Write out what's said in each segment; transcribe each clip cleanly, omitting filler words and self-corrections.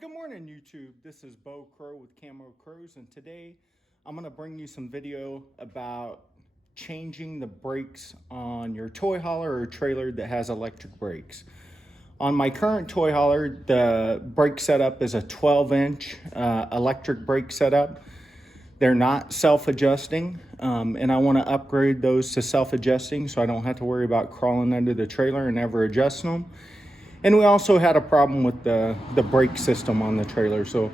Well, good morning, YouTube. This is Bo Crow with Camo Crows, and today I'm going to bring you some video about changing the brakes on your toy hauler or trailer that has electric brakes. On my current toy hauler, the brake setup is a 12-inch electric brake setup. They're not self-adjusting, and I want to upgrade those to self-adjusting so I don't have to worry about crawling under the trailer and ever adjusting them. And we also had a problem with the brake system on the trailer. So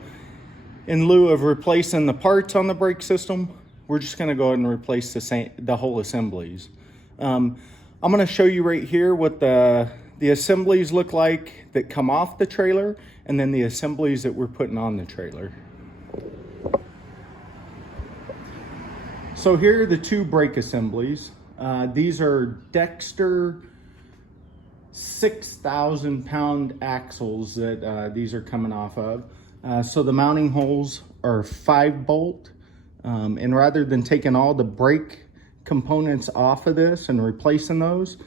in lieu of replacing the parts on the brake system, we're just gonna go ahead and replace the whole assemblies. I'm gonna show you right here what the assemblies look like that come off the trailer, and then the assemblies that we're putting on the trailer. So here are the two brake assemblies. These are Dexter 6,000 pound axles that these are coming off of. So the mounting holes are 5-bolt, and rather than taking all the brake components off of this and replacing those,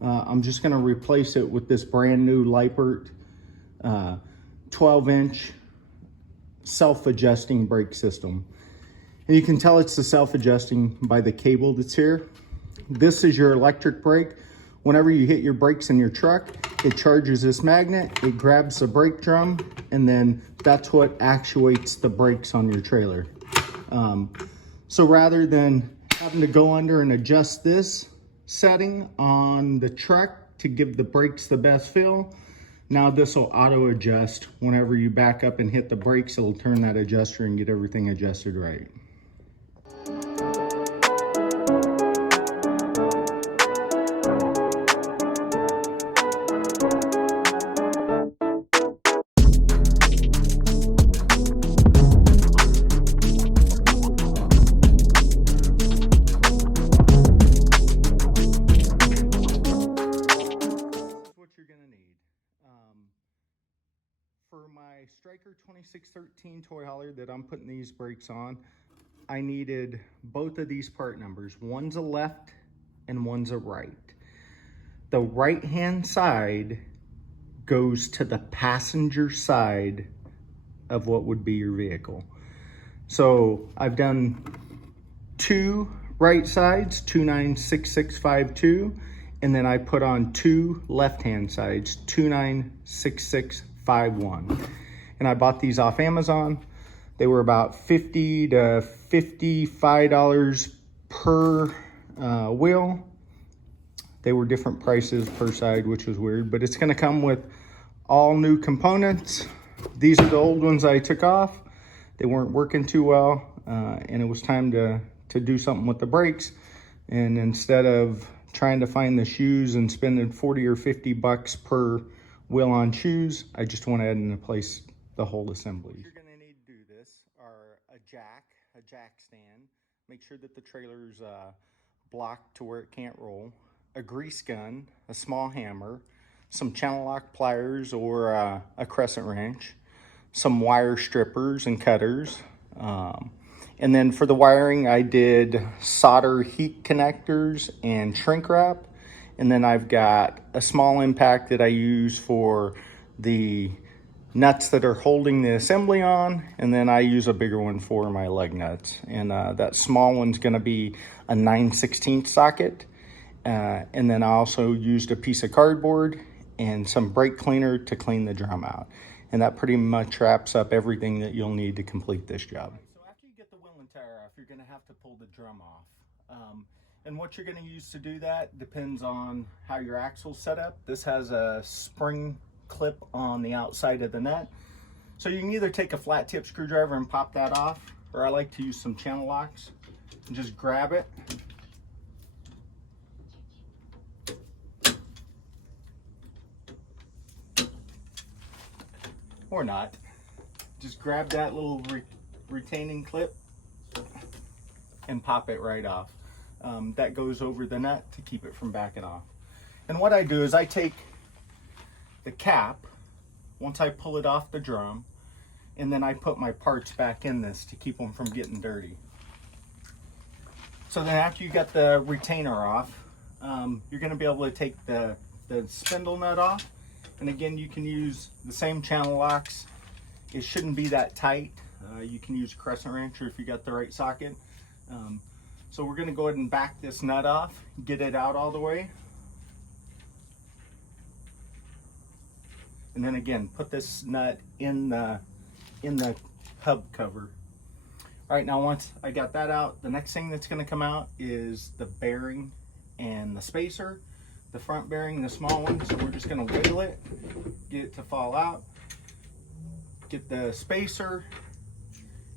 I'm just going to replace it with this brand new Lippert 12-inch self-adjusting brake system. And you can tell it's the self-adjusting by the cable that's here. This is your electric brake. Whenever you hit your brakes in your truck, it charges this magnet, it grabs the brake drum, and then that's what actuates the brakes on your trailer. So rather than having to go under and adjust this setting on the truck to give the brakes the best feel, now this will auto adjust. Whenever you back up and hit the brakes, it'll turn that adjuster and get everything adjusted right. For my Stryker 2613 toy hauler that I'm putting these brakes on, I needed both of these part numbers. One's a left and one's a right. The right hand side goes to the passenger side of what would be your vehicle. So I've done two right sides, 296652, and then I put on two left hand sides, 296651. And I bought these off Amazon. They were about $50 to $55 per wheel. They were different prices per side, which was weird, but it's gonna come with all new components. These are the old ones I took off. They weren't working too well, and it was time to do something with the brakes. And instead of trying to find the shoes and spending 40 or 50 bucks per wheel on shoes, I just went ahead and replaced the whole assembly. You're gonna need to do this are a jack stand. Make sure that the trailer's blocked to where it can't roll. A grease gun, a small hammer, some channel lock pliers or a crescent wrench, some wire strippers and cutters. And then for the wiring, I did solder heat connectors and shrink wrap. And then I've got a small impact that I use for the nuts that are holding the assembly on. And then I use a bigger one for my lug nuts. And that small one's gonna be a 9/16 socket. And then I also used a piece of cardboard and some brake cleaner to clean the drum out. And that pretty much wraps up everything that you'll need to complete this job. So after you get the wheel and tire off, you're gonna have to pull the drum off. And what you're gonna use to do that depends on how your axle's set up. This has a spring clip on the outside of the nut. So you can either take a flat tip screwdriver and pop that off, or I like to use some channel locks and just grab it. Or not. Just grab that little retaining clip and pop it right off. That goes over the nut to keep it from backing off. And what I do is I take the cap, once I pull it off the drum, and then I put my parts back in this to keep them from getting dirty. So then after you got the retainer off, you're gonna be able to take the spindle nut off. And again, you can use the same channel locks it shouldn't be that tight. You can use a crescent wrencher if you got the right socket. So we're going to go ahead and back this nut off, get it out all the way. And then again, put this nut in the hub cover. All right, now once I got that out, the next thing that's going to come out is the bearing and the spacer. The front bearing, the small one, so we're just going to wiggle it, get it to fall out. Get the spacer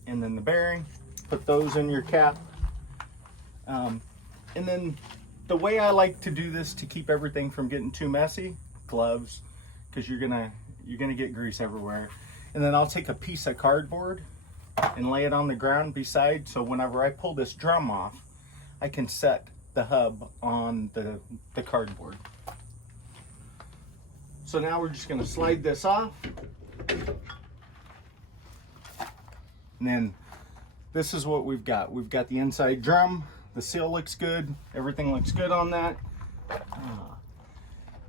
and then the bearing, put those in your cap. And then the way I like to do this to keep everything from getting too messy, gloves, because you're gonna get grease everywhere. And then I'll take a piece of cardboard and lay it on the ground beside, so whenever I pull this drum off, I can set the hub on the cardboard. So now we're just gonna slide this off. And then this is what we've got. We've got the inside drum. The seal looks good. Everything looks good on that.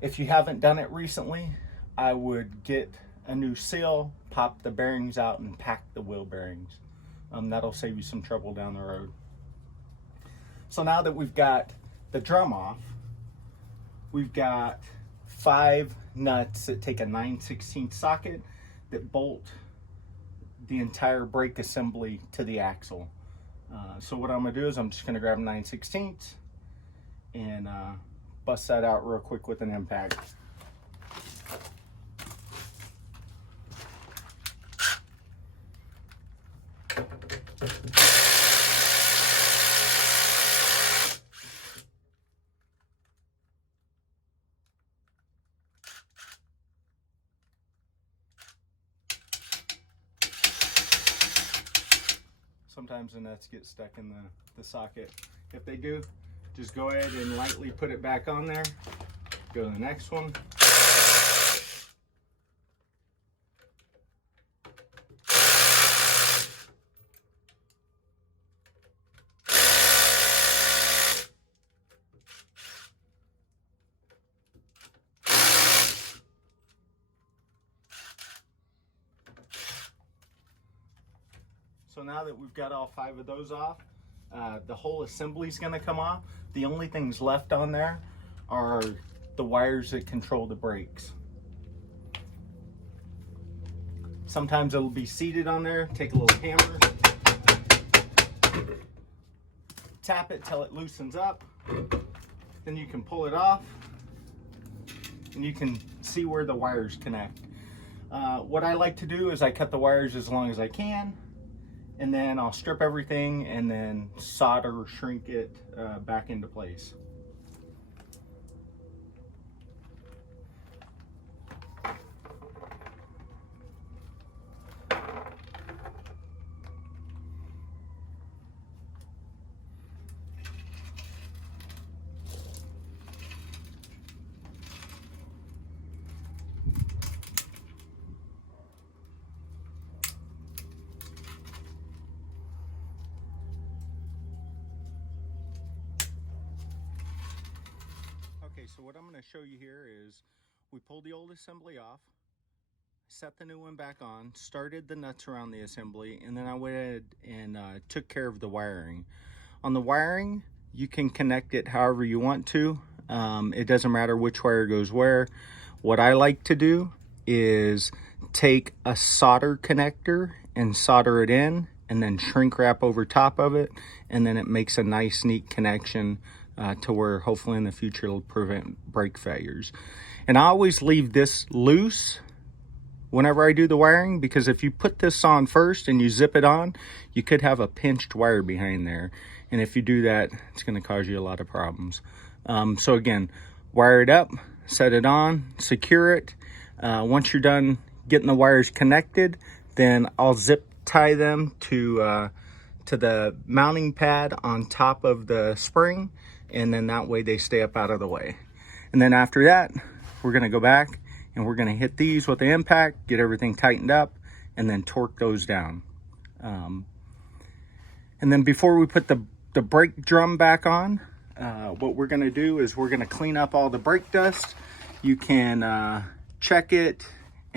If you haven't done it recently, I would get a new seal, pop the bearings out, and pack the wheel bearings. That'll save you some trouble down the road. So now that we've got the drum off, we've got 5 nuts that take a 9/16 socket that bolt the entire brake assembly to the axle. So what I'm gonna do is I'm just gonna grab 9/16 and bust that out real quick with an impact. Sometimes the nuts get stuck in the socket. If they do, just go ahead and lightly put it back on there. Go to the next one. So now that we've got all 5 of those off, the whole assembly is going to come off. The only things left on there are the wires that control the brakes. Sometimes it'll be seated on there. Take a little hammer, tap it till it loosens up. Then you can pull it off and you can see where the wires connect. What I like to do is I cut the wires as long as I can, and then I'll strip everything and then solder or shrink it back into place. So what I'm going to show you here is we pulled the old assembly off, set the new one back on, started the nuts around the assembly, and then I went and took care of the wiring. On the wiring, you can connect it however you want to. It doesn't matter which wire goes where. What I like to do is take a solder connector and solder it in, and then shrink wrap over top of it, and then it makes a nice, neat connection to where hopefully in the future it'll prevent brake failures. And I always leave this loose whenever I do the wiring, because if you put this on first and you zip it on, you could have a pinched wire behind there. And if you do that, it's going to cause you a lot of problems. So again, wire it up, set it on, secure it. Once you're done getting the wires connected, then I'll zip tie them to the mounting pad on top of the spring, and then that way they stay up out of the way. And then after that, we're going to go back and we're going to hit these with the impact, get everything tightened up, and then torque those down. And then before we put the brake drum back on, what we're going to do is we're going to clean up all the brake dust. You can check it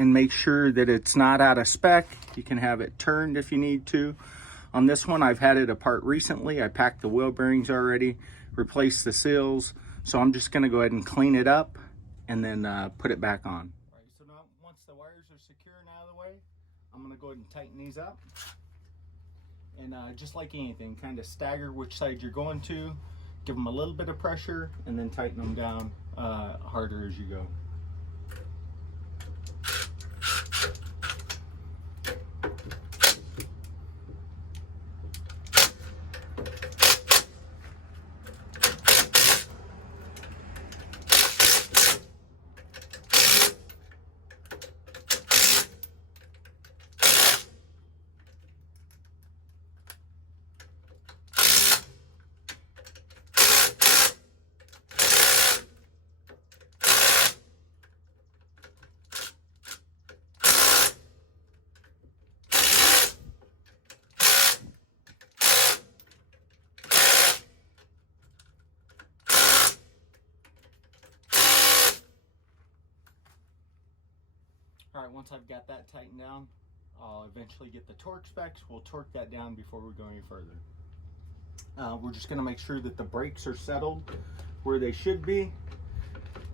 and make sure that it's not out of spec. You can have it turned if you need to. On this one, I've had it apart recently. I packed the wheel bearings already, replaced the seals. So I'm just gonna go ahead and clean it up and then put it back on. All right, so now once the wires are secure and out of the way, I'm gonna go ahead and tighten these up. And just like anything, kind of stagger which side you're going to, give them a little bit of pressure, and then tighten them down harder as you go. All right, once I've got that tightened down, I'll eventually get the torque specs. We'll torque that down before we go any further. We're just gonna make sure that the brakes are settled where they should be.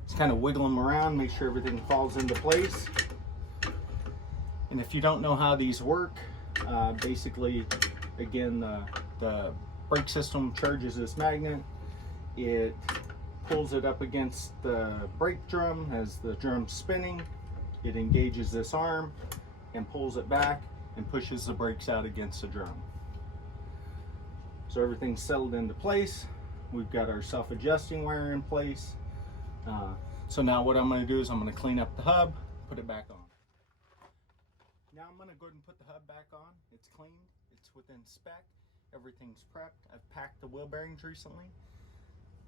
Just kind of wiggle them around, make sure everything falls into place. And if you don't know how these work, basically, again, the brake system charges this magnet. It pulls it up against the brake drum as the drum's spinning. It engages this arm and pulls it back and pushes the brakes out against the drum. So everything's settled into place. We've got our self-adjusting wire in place. So now what I'm going to do is I'm going to clean up the hub, put it back on. Now I'm going to go ahead and put the hub back on. It's cleaned, it's within spec, everything's prepped. I've packed the wheel bearings recently.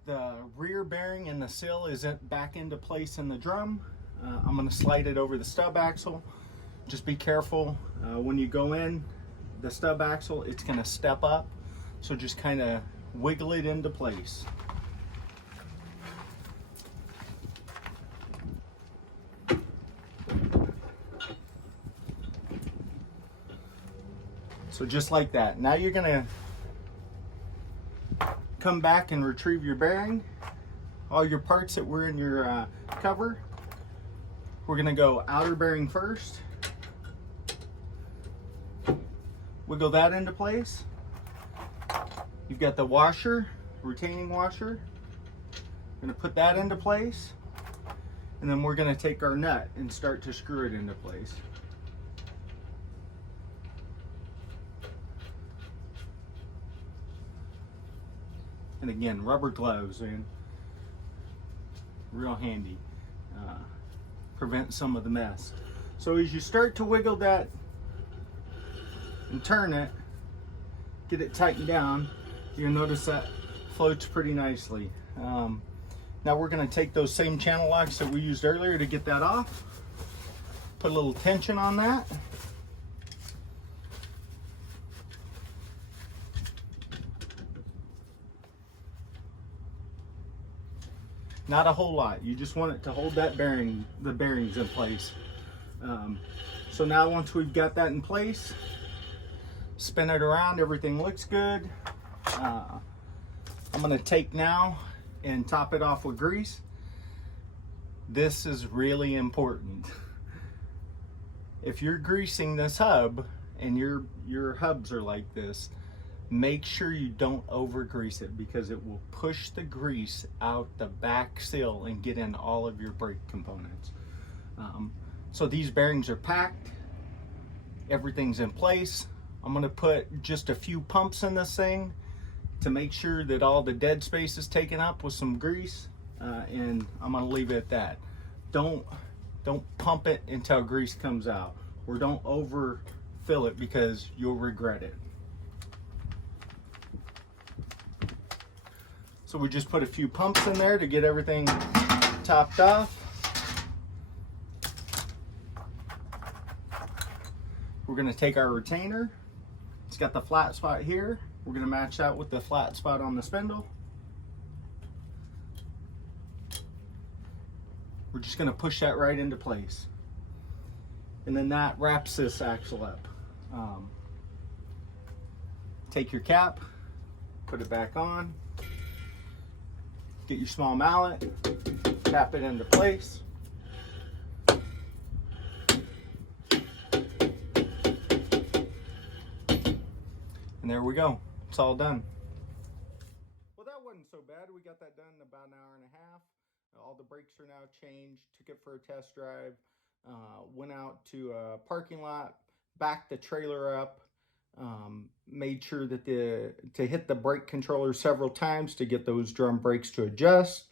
The rear bearing and the seal is back into place in the drum. I'm going to slide it over the stub axle. Just be careful when you go in the stub axle, it's going to step up. So just kind of wiggle it into place. So just like that. Now you're going to come back and retrieve your bearing. All your parts that were in your cover. We're going to go outer bearing first. Wiggle that into place. You've got the washer, retaining washer. Going to put that into place. And then we're going to take our nut and start to screw it into place. And again, rubber gloves, and real handy. Prevent some of the mess. So as you start to wiggle that and turn it, get it tightened down, you'll notice that floats pretty nicely. Now we're going to take those same channel locks that we used earlier to get that off. Put a little tension on that. Not a whole lot. You just want it to hold that bearing, the bearings in place. So now once we've got that in place, spin it around, everything looks good. I'm gonna take now and top it off with grease. This is really important. If you're greasing this hub and your hubs are like this, make sure you don't over grease it because it will push the grease out the back seal and get in all of your brake components. So these bearings are packed, everything's in place. I'm going to put just a few pumps in this thing to make sure that all the dead space is taken up with some grease, and I'm going to leave it at that. Don't pump it until grease comes out, or don't overfill it because you'll regret it. So we just put a few pumps in there to get everything topped off. We're going to take our retainer. It's got the flat spot here. We're going to match that with the flat spot on the spindle. We're just going to push that right into place. And then that wraps this axle up. Take your cap, put it back on, get your small mallet, tap it into place. And there we go, it's all done. Well, that wasn't so bad. We got that done in about an hour and a half. All the brakes are now changed, took it for a test drive, went out to a parking lot, backed the trailer up, made sure that to hit the brake controller several times to get those drum brakes to adjust.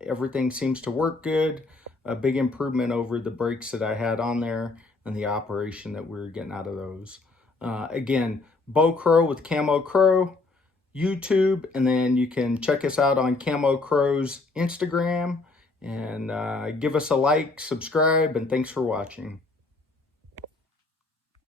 Everything seems to work good. A big improvement over the brakes that I had on there and the operation that we were getting out of those. Again, Bo Crow with Camo Crow, YouTube, and then you can check us out on Camo Crow's Instagram, and give us a like, subscribe, and thanks for watching.